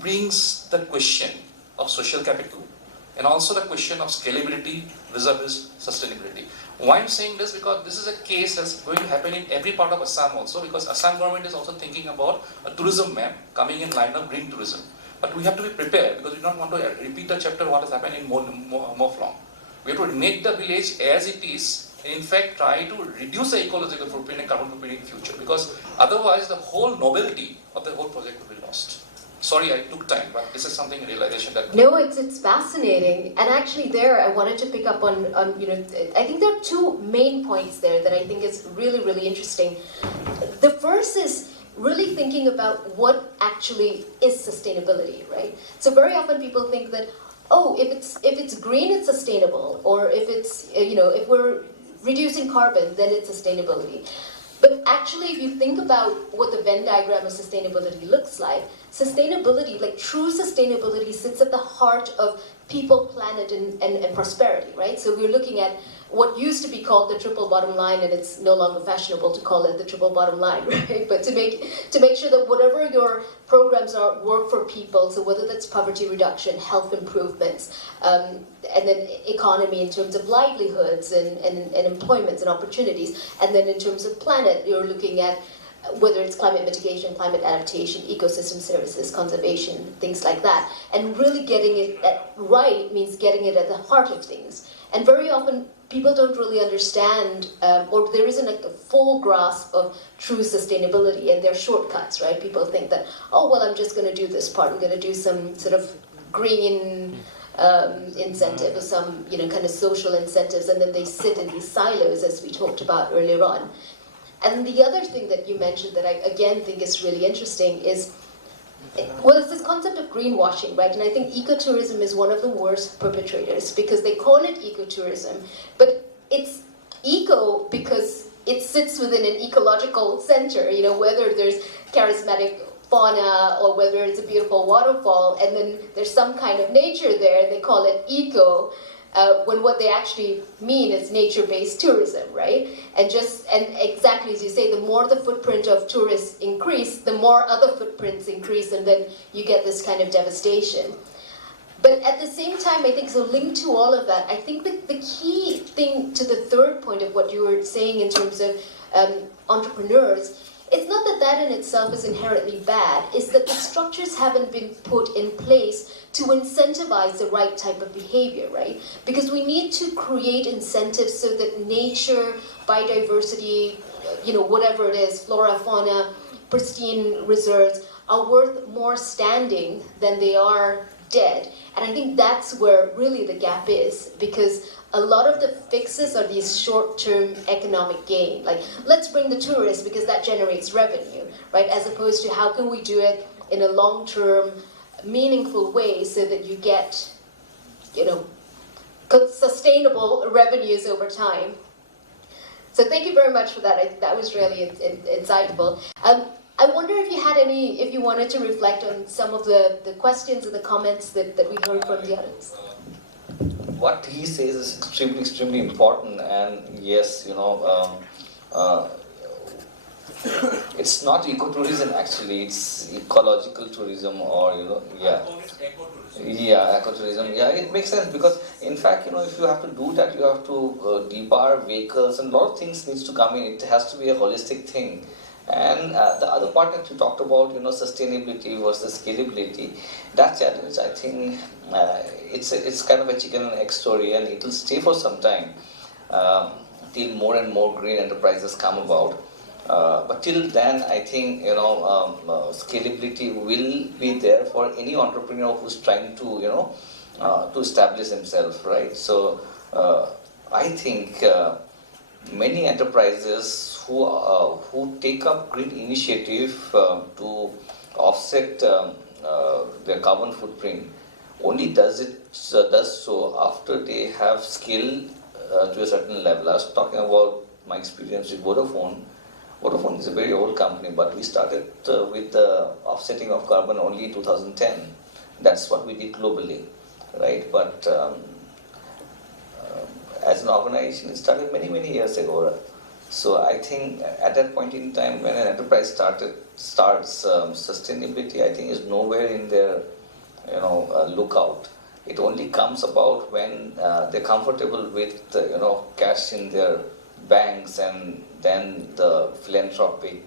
brings the question of social capital, and also the question of scalability vis-a-vis sustainability. Why I'm saying this? Because this is a case that's going to happen in every part of Assam also, because Assam government is also thinking about a tourism map coming in line of green tourism. But we have to be prepared, because we don't want to repeat the chapter what has happened in Moflong. We have to make the village as it is, and in fact try to reduce the ecological footprint and carbon footprint in future, because otherwise the whole novelty of the whole project will be lost. Sorry, I took time, but this is something realization that. No, it's fascinating, and actually, there I wanted to pick up on I think there are 2 main points there that I think is really interesting. The first is really thinking about what actually is sustainability, right? So very often people think that, oh, if it's green, it's sustainable, or if it's if we're reducing carbon, then it's sustainability. But actually, if you think about what the Venn diagram of sustainability looks like, sustainability, like true sustainability, sits at the heart of people, planet, and prosperity, right? So we're looking at what used to be called the triple bottom line, and it's no longer fashionable to call it the triple bottom line, right? But to make sure that whatever your programs are, work for people, so whether that's poverty reduction, health improvements, and then economy in terms of livelihoods and employments and opportunities, and then in terms of planet, you're looking at whether it's climate mitigation, climate adaptation, ecosystem services, conservation, things like that. And really getting it right means getting it at the heart of things. And very often, people don't really understand, or there isn't a full grasp of true sustainability, and there are shortcuts, right? People think that, oh, well, I'm just going to do this part. I'm going to do some sort of green incentive or some kind of social incentives, and then they sit in these silos as we talked about earlier on. And the other thing that you mentioned that I again think is really interesting is, well, it's this concept of greenwashing, right? And I think ecotourism is one of the worst perpetrators because they call it ecotourism, but it's eco because it sits within an ecological center, whether there's charismatic fauna or whether it's a beautiful waterfall, and then there's some kind of nature there, they call it eco, when what they actually mean is nature-based tourism, right? And exactly as you say, the more the footprint of tourists increase, the more other footprints increase, and then you get this kind of devastation. But at the same time, I think, so linked to all of that, I think that the key thing to the third point of what you were saying in terms of entrepreneurs, it's not that that in itself is inherently bad, it's that the structures haven't been put in place to incentivize the right type of behavior, right? Because we need to create incentives so that nature, biodiversity, whatever it is, flora, fauna, pristine reserves, are worth more standing than they are dead. And I think that's where really the gap is, because a lot of the fixes are these short-term economic gain. Like, let's bring the tourists because that generates revenue, right? As opposed to how can we do it in a long-term, meaningful way so that you get, sustainable revenues over time. So thank you very much for that. That was really insightful. I wonder if you wanted to reflect on some of the questions and the comments that we heard from the audience. What he says is extremely important, and yes, it's not ecotourism actually, it's ecological tourism, or ecotourism. Yeah, it makes sense because in fact, if you have to do that, you have to debar vehicles, and a lot of things needs to come in. It has to be a holistic thing. And the other part that you talked about, sustainability versus scalability, that challenge, I think it's kind of a chicken and egg story, and it will stay for some time till more and more green enterprises come about. But till then, I think scalability will be there for any entrepreneur who's trying to to establish himself, right? So I think many enterprises who take up green initiative to offset their carbon footprint only does so after they have skill to a certain level. I was talking about my experience with Vodafone. Vodafone is a very old company, but we started with the offsetting of carbon only in 2010. That's what we did globally, right? But as an organization, it started many years ago. So I think at that point in time, when an enterprise starts, sustainability, I think, is nowhere in their lookout. It only comes about when they're comfortable with cash in their banks, and then the philanthropic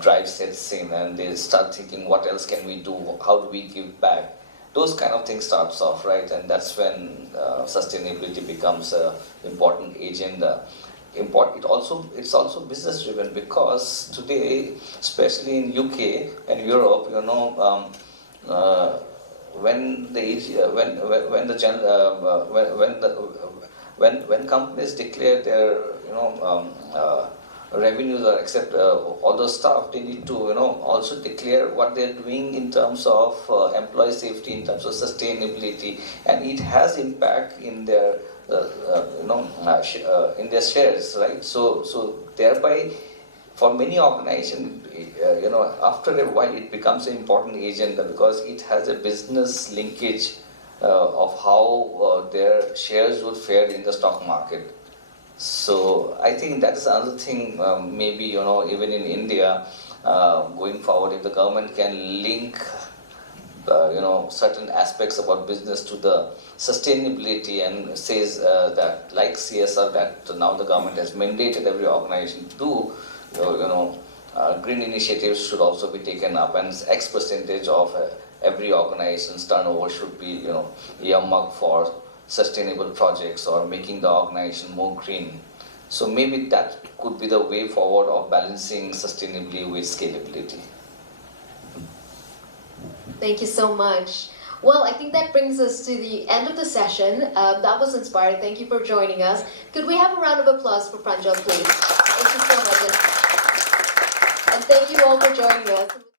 drive sets in, and they start thinking, what else can we do? How do we give back? Those kind of things starts off, right? And that's when sustainability becomes an important agenda. It's also business driven, because today, especially in UK and Europe, when companies declare their revenues or accept all those stuff, they need to also declare what they're doing in terms of employee safety, in terms of sustainability, and it has impact in their in their shares, right? So thereby, for many organizations, after a while, it becomes an important agenda because it has a business linkage of how their shares would fare in the stock market. So I think that is another thing, maybe, even in India, going forward, if the government can link, certain aspects about business to the sustainability, and says that, like CSR, that now the government has mandated every organization to do, green initiatives should also be taken up, and X percentage of every organization's turnover should be, earmarked for sustainable projects or making the organization more green. So maybe that could be the way forward of balancing sustainability with scalability. Thank you so much. Well, I think that brings us to the end of the session. That was inspiring. Thank you for joining us. Could we have a round of applause for Pranjal, please? Thank you so much. And thank you all for joining us.